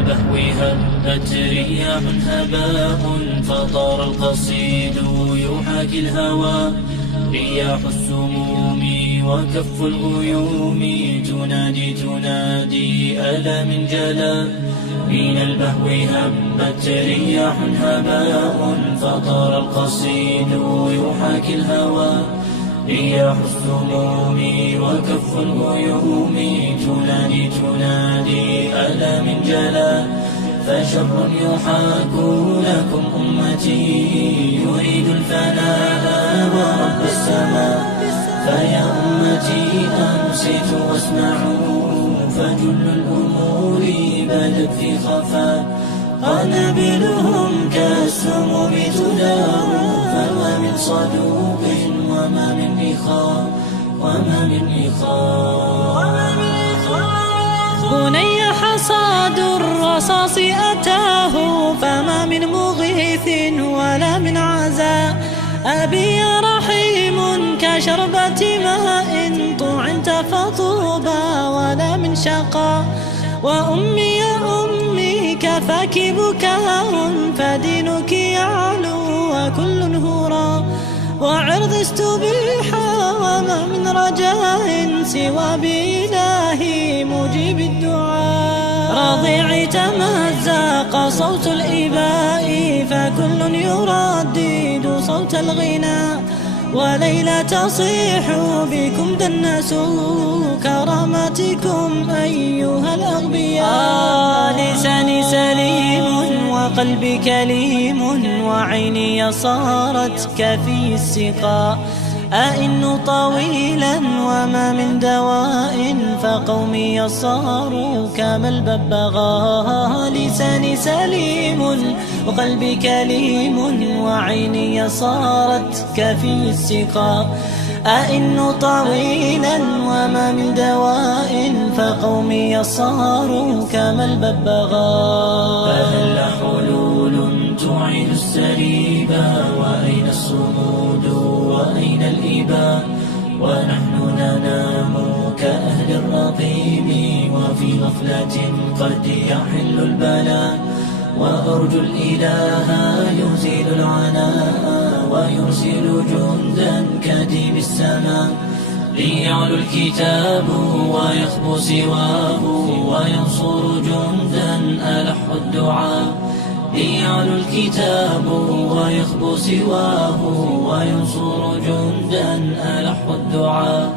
البهو هبت رياح هباء فطار القصيد يحاكي الهوى رياح السموم وكف الغيوم تنادي ألا من جلا من البهو هبت رياح هباء فطار القصيد يحاكي الهوى رياح السموم وكف الغيوم تنادي ألا من جلا فشر يحاك لكم أمتي يريد الفناء ورب السماء فيا أمتي أنصتوا واسمعوا فجل الأمور بدت في خفاء قنابلهم كالسموم تدار فما من صدوق وما من إخاء بني حصاد الرصاص أتاه فما من مغيث ولا من عزاء أبي يا رحيم كشربة ماء طعنت فطوبى ولا من شقاء وأمي يا أمي كفاك بكاء فدينك يعلو وكل هراء وعرض استبيحا وما من رجاء سوى بإلهي مجيب الدعاء رضيعي تمزق صوت الإباء فكل يردد صوت الغناء وليلى تصيح بكم دنسوا كرامتكم أيها الأغبياء لساني سليم وقلبي كليم وعيني صارت كفي السقاء أئن طويلا وما من دواء فقومي صاروا كما الببغاء لساني سليم وقلبي كليم وعيني صارت كفي السقاء أئن طويلا وما من دواء فقومي صاروا كما الببغاء فهل حلول تعيد السريبا وأين الصمود وأين الإباء ونحن ننام كأهل الرقيم وفي غفلة قد يحل البلاء وأرجو الإله يزيل العناء ويرسل جندا كديب السماء ليعلو الكتاب ويخبو سواه وينصر جندا ألح الدعاء ليعلو الكتاب ويخبو سواه وينصر جندا ألح الدعاء